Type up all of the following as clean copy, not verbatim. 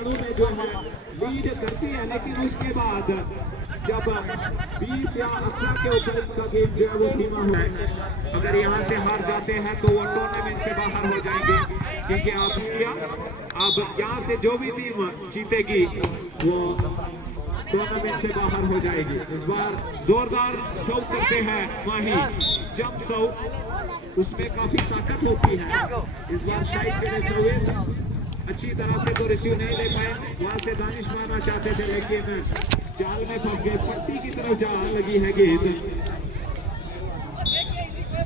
शुरू में जो है लीड करती है, लेकिन उसके बाद जब 20 या 18 के ऊपर का गेम जो है वो धीमा हुआ है। अगर यहाँ से हार जाते हैं तो वो टूर्नामेंट से बाहर हो जाएंगे, क्योंकि आप किया अब यहाँ से जो भी टीम जीतेगी वो टूर्नामेंट से बाहर हो जाएगी। इस बार जोरदार शो करते हैं माही, जंप शो, उसमें काफी ताकत होती है। इस बार शायद के सर्विस अच्छी तरह से तो रिसीव नहीं ले पाए, वहां से दानिश मारना चाहते थे लेकिन जाल में फंस गए। पट्टी की तरफ जा लगी है गेंद।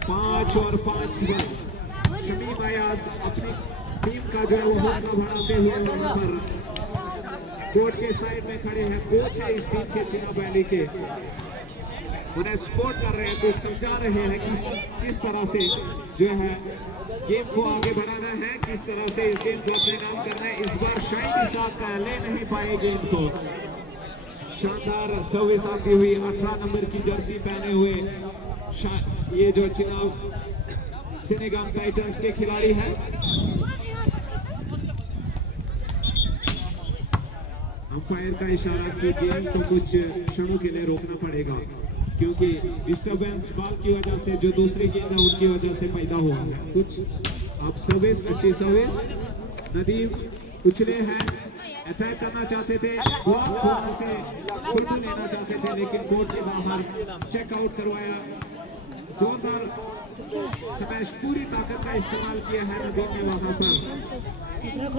5 और 5 शमीम अयाज अपनी टीम का जो है वो हौसला बढ़ाते हुए वहां पर कोर्ट के साइड में खड़े हैं। कोच है इस टीम के चिनाब वैली के, उन्हें सपोर्ट कर रहे हैं, कुछ समझा रहे हैं कि किस तरह से जो है गेम को आगे बढ़ाना है, किस तरह से इस गेम को अपने नाम करना है। इस बार शायद के साथ ले नहीं पाए गेंद को। शानदार सर्विस आती हुई 18 नंबर की जर्सी पहने हुए ये जो चिनाब सेनेगाम टाइटंस के खिलाड़ी हैं। अंपायर का इशारा कि गेम को कुछ क्षणों के लिए रोकना पड़ेगा, क्योंकि डिस्टरबेंस बॉल की वजह से जो दूसरी गेंद है उनकी वजह से पैदा हुआ है। कुछ अब सर्विस, अच्छी सर्विस, नदीम उछले हैं, अटैक करना चाहते थे, ब्लॉक से छुट्टी लेना चाहते थे, लेकिन कोर्ट के बाहर चेकआउट करवाया। जोरदार स्मैश, पूरी ताकत का इस्तेमाल किया है नदीम ने वहां पर।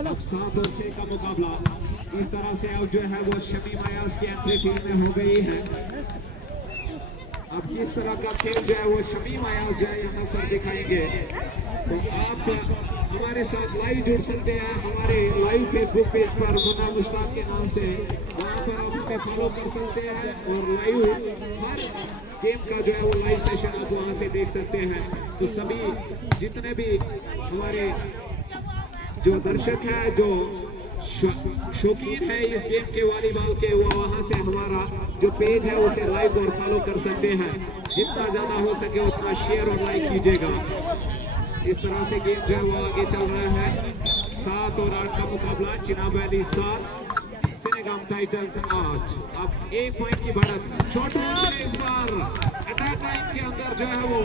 अब 7 और 6 का मुकाबला इस तरह से अब जो है वो शमीम अयाज की एंट्री टीम में हो गई है। अब किस तरह का खेल जो है वो शमीम अयाज जो है यहाँ पर दिखाएंगे। तो आप हमारे साथ लाइव जुड़ सकते हैं हमारे लाइव फेसबुक पेज पर मुन्ना मुश्ताक के नाम से, वहाँ पर आप हमें फॉलो कर सकते हैं और लाइव हर गेम का जो है वो लाइव सेशन आप वहाँ से देख सकते हैं। तो सभी जितने भी हमारे जो दर्शक हैं, जो शौकीन है इस गेम के वॉलीबॉल के, वो वहां से हमारा जो पेज है उसे लाइक और फॉलो कर सकते हैं। जितना ज्यादा हो सके उतना शेयर और लाइक कीजिएगा। इस तरह से गेम जो है वो आगे चल रहा है। 7 और 8 का मुकाबला, चिनाब वैली 7, सेनेगाम टाइटंस 8। अब 1 पॉइंट की बढ़त। छोटू ने इस बार अटैक लाइन के अंदर जो है वो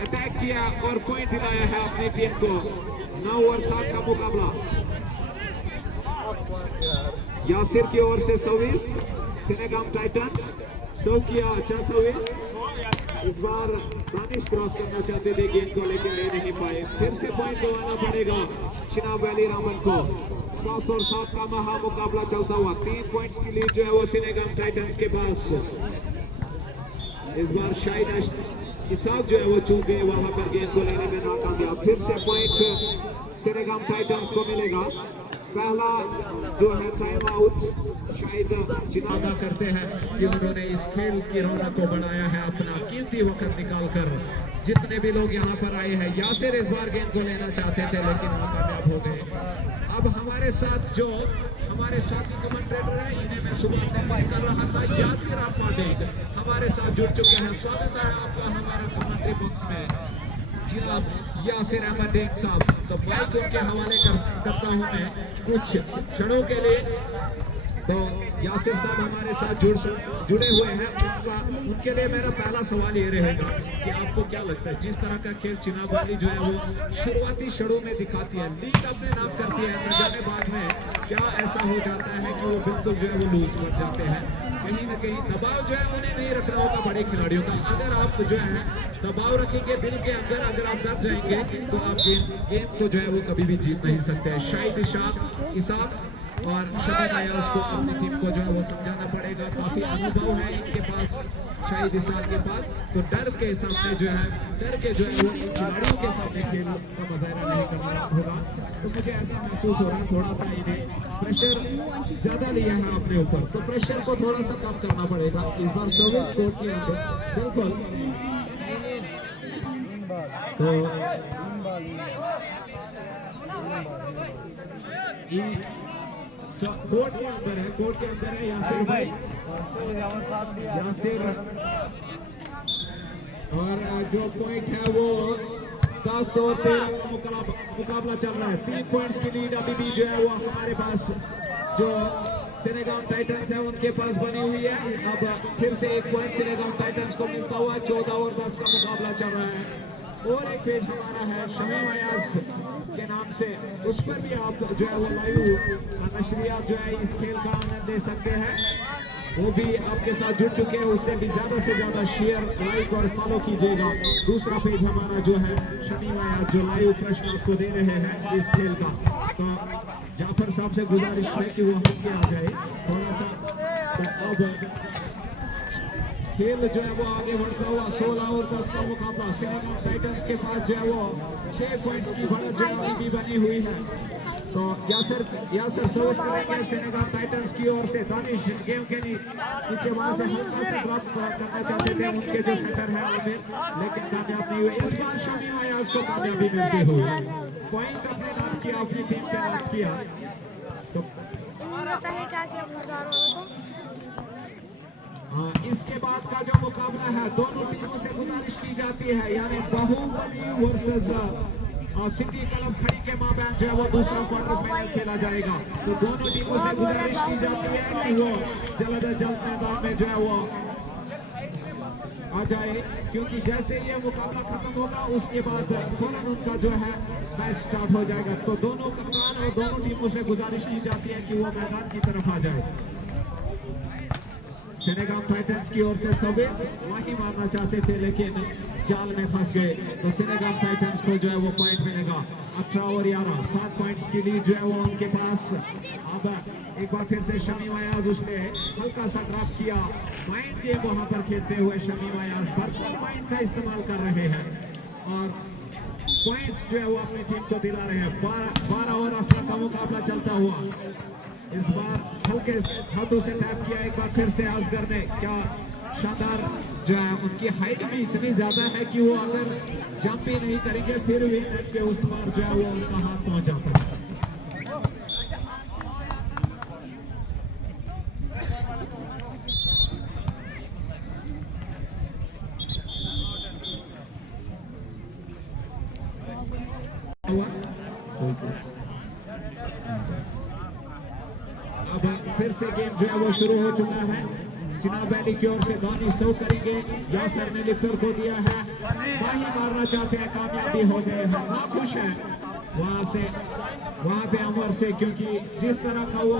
अटैक किया और पॉइंट दिलाया है अपनी टीम को। 9 और 7 का मुकाबला। यासिर की ओर से सर्विस, सेनेगाम टाइटंस सर्व किया, अच्छा सर्विस। इस बार दानिश क्रॉस करना चाहते थे गेंद को, लेकिन ले नहीं पाए। फिर से पॉइंट गंवाना पड़ेगा चिनाब वैली रामन को। 10 और 7 का महा मुकाबला चलता हुआ। 3 पॉइंट्स की लीड जो है वो सेनेगाम टाइटंस के पास। इस बार शायद इसाक जो है वो चूक गए, वहां पर गेंद को लेने में नाकामयाब। फिर से पॉइंट सेनेगाम टाइटंस को मिलेगा। पहला जो है टाइम आउट शायद चिनाब करते हैं कि उन्होंने इस खेल की रौनक को बढ़ाया है, अपना कीमती वक्त निकालकर। जितने भी लोग यहाँ पर आए हैं, यासिर इस बार गेंद को लेना चाहते थे लेकिन नाकामयाब हो गए। अब हमारे साथ जो हमारे साथी कमेंटेटर हैं, इन्हें मैं सुबह से मिस कर रहा था। यासिर पांडे हमारे साथ जुड़ चुके हैं। स्वागत है आपका हमारे कमेंट्री बॉक्स में जनाब यासिर अहमद डेक साहब। तो माइक उनके हवाले करता हूं मैं कुछ क्षणों के लिए। तो यासिर साहब हमारे साथ जुड़े हुए हैं। उनके लिए मेरा पहला सवाल ये रहेगा कि आपको क्या लगता है, जिस तरह का खेल चिनाब वैली जो है वो शुरुआती क्षणों में दिखाती है, लीग अपने नाम करती है, न जाने बाद में क्या ऐसा हो जाता है कि वो बिल्कुल जो है वो लूज कर जाते हैं। कहीं ना कहीं दबाव जो है उन्हें नहीं रखना होगा बड़े खिलाड़ियों का। अगर आप जो है दबाव रखेंगे दिल के अंदर, अगर आप डर जाएंगे तो आप गेम को जो है वो कभी भी जीत नहीं सकते। शाहिद इसाक और शमीम अयाज को अपनी टीम को जो है वो समझाना पड़ेगा। काफी अनुभव है इनके पास, शाहिद इसाक के पास। तो डर के सामने जो है, डर के जो है वो खिलाड़ियों के सामने खेल का मुजाहरा नहीं करना होगा। तो मुझे ऐसा महसूस हो रहा है थोड़ा सा इन्हें प्रेशर ज्यादा लिया है अपने ऊपर, तो प्रेशर को थोड़ा सा कम करना पड़ेगा। इस बार सर्विस कोर्ट के अंदर बिल्कुल तो कोर्ट के अंदर है, कोर्ट के अंदर है यासिर भाई, यासिर। और जो पॉइंट है वो 10 और 13 का मुकाबला चल रहा है। 3 पॉइंट्स की लीड अभी भी जो है वो हमारे पास जो सेनेगाम टाइटंस है उनके पास बनी हुई है। अब फिर से एक पॉइंट सेनेगाम टाइटंस को मिलता हुआ 14 और 10 का मुकाबला चल रहा है। और एक पेज हमारा है शमीम अयाज के नाम से, उस पर भी आप जो है वो लाइव नशरियात जो है इस खेल का आनंद दे सकते हैं। वो भी आपके साथ जुड़ चुके हैं, उससे भी ज्यादा से ज्यादा शेयर लाइक और फॉलो कीजिएगा। दूसरा पेज हमारा जो है शमीम अयाज जो लाइव प्रश्न आपको दे रहे हैं इस खेल का। तो जाफर साहब से गुजारिश है कि वो हटके आ जाए थोड़ा सा। तो अब खेल जो है वो आगे बढ़ता हुआ 16 और 10 का मुकाबला। सेनेगाम टाइटंस के पास जो है वो 6 पॉइंट्स की बढ़त जो है भी बनी हुई है। तो यासर सर्विस करेंगे सेनेगाम टाइटंस की ओर से। दानिश गेम के नीचे वहां से हल्का से ड्रॉप करना चाहते थे उनके जो सेंटर है आमिर, लेकिन कामयाब नहीं हुए। इस बार शमीम अयाज को कामयाबी मिलती हुई, पॉइंट अपने नाम किया, अपनी टीम के नाम किया। तो इसके बाद का जो मुकाबला है दोनों टीमों से गुजारिश की जाती है, यानी बाहुबली वर्सेस सिटी क्लब खड़ी के माबैन जो है वो दूसरा क्वार्टर फाइनल खेला जाएगा। तो दोनों टीमों से गुजारिश की जाती है कि वो जल्द अज जल्द मैदान में जो है वो आ जाए, क्योंकि जैसे ये मुकाबला खत्म होगा उसके बाद फौरन उनका जो है मैच स्टार्ट हो जाएगा। तो दोनों कप्तान और दोनों टीमों से गुजारिश की जाती है कि वो मैदान की तरफ आ जाए। सेनेगाम टाइटंस की ओर से सर्विस वहीं मारना चाहते थे लेकिन जाल में फंस गए। तो सेनेगाम टाइटंस को जो है वो पॉइंट मिलेगा। 18 और 11 7 पॉइंट्स की लीड जो है वो उनके पास। अब एक बार फिर से शमीम अयाज उसने हल्का सा ड्रॉप किया। माइंड गेम वहां पर खेलते हुए शमीम अयाज भरपूर माइंड का इस्तेमाल कर रहे हैं और पॉइंट्स जो है वो अपनी टीम को दिला रहे हैं। 12 और 18 का मुकाबला चलता हुआ। इस बार हल्के हाथों से टैप किया एक बार फिर से असगर ने। क्या शानदार जो है उनकी हाइट भी इतनी ज्यादा है कि वो अगर जंप ही नहीं करेंगे फिर भी नेट के उस बार जो है वो उनका हाथ पहुंच जाता है। अब फिर से गेम जो है वो शुरू हो चुका है। चिनाब वैली की ओर से दानिश सो करेंगे। यासर ने लिफ्टर को दिया है, वहीं मारना चाहते हैं, कामयाबी हो गए हैं। नाखुश है वहां पे अमर से, क्योंकि जिस तरह का वो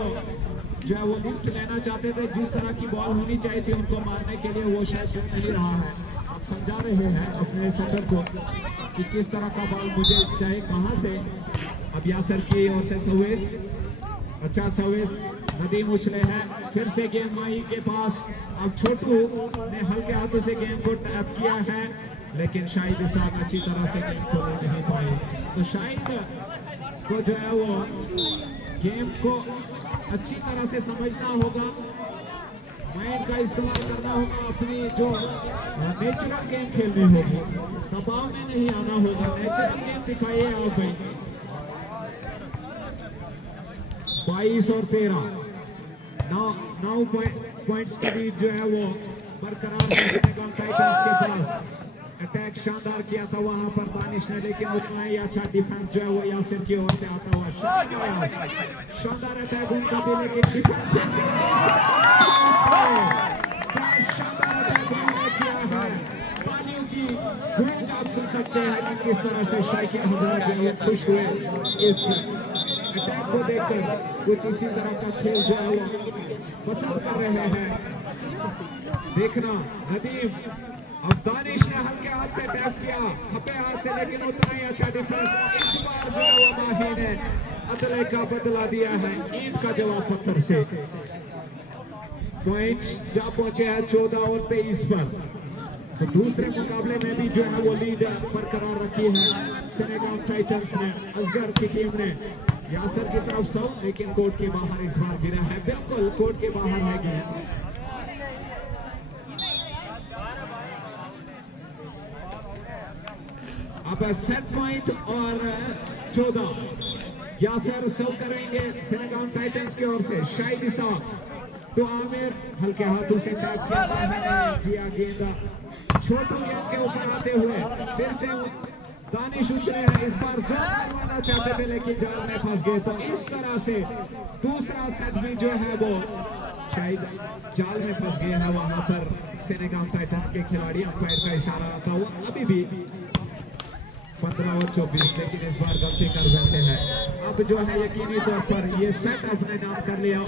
जो है वो लिफ्ट लेना चाहते थे, जिस तरह की बॉल होनी चाहिए थी उनको मारने के लिए, वो शायद नहीं रहा है। आप समझा रहे हैं अपने सेंटर को कि किस तरह का बॉल मुझे चाहिए, कहां से। अब यासर की ओर से सर्विस, अच्छा सर्विस, नदीम उछले हैं। फिर से गेम माही के पास। अब छोटू ने हल्के हाथों से गेम को टैप किया है लेकिन शाहिद इसाक अच्छी तरह से गेम को ले नहीं पाए। तो शाहिद को जो है वो गेम को अच्छी तरह से समझना होगा, माइंड का इस्तेमाल करना होगा, अपनी जो नेचुरल गेम खेलनी होगी, दबाव में नहीं आना होगा। नेचुरल गेम दिखाइए आप भाई। 22 और 13 9 पॉइंट्स की लीड जो है वो बरकरार है सेनेगाम टाइटंस के पास। अटैक शानदार किया था वहां पर दानिश ने, लेकिन उतना ही अच्छा डिफेंस जो है वो यासिर की ओर से आता हुआ। शानदार अटैक उनका भी, लेकिन डिफेंस शानदार अटैक उन्होंने किया है। पानियों की गूंज आप सुन सकते हैं कि किस तरह से शायकीन हजरात जो है खुश हुए इस अटैक को देखकर। कुछ इसी तरह का खेल जो है वो पसंद कर रहे हैं देखना। नदीम, अब दानिश ने हल्के हाथ से टैप किया, खपे हाथ से, लेकिन उतना ही अच्छा डिफेंस। इस बार जो है वो माही ने अदले का बदला दिया है ईंट का जवाब पत्थर से। पॉइंट्स जा पहुंचे हैं 14 और 23 पर। तो दूसरे मुकाबले में भी जो है वो लीड बरकरार रखी है सेनेगाम टाइटंस ने। असगर की टीम ने यासर की तरफ से, लेकिन कोर्ट के बाहर इस बार गिरा है, बिल्कुल कोर्ट के बाहर है गेंद। अब सेट पॉइंट और 14 यासर सर्व करेंगे सेनेगाम टाइटंस की ओर से। शाहिद इसाक तो आमिर हल्के हाथों से टैप किया था, जिया गेंद छोटू गेंद के ऊपर आते हुए फिर से दानिश उछले हैं, इस बार जोर करवाना चाहते थे लेकिन जाल में फंस गए। तो इस तरह से दूसरा सेट भी जो है वो शायद जाल में फंस गए हैं। वहां पर सेनेगाम टाइटंस के खिलाड़ी, अंपायर का इशारा आता हुआ। अभी भी 15 और 24, लेकिन इस बार गलती कर बैठे हैं। अब जो है यकीनी तौर पर ये सेट अपने नाम कर लिया।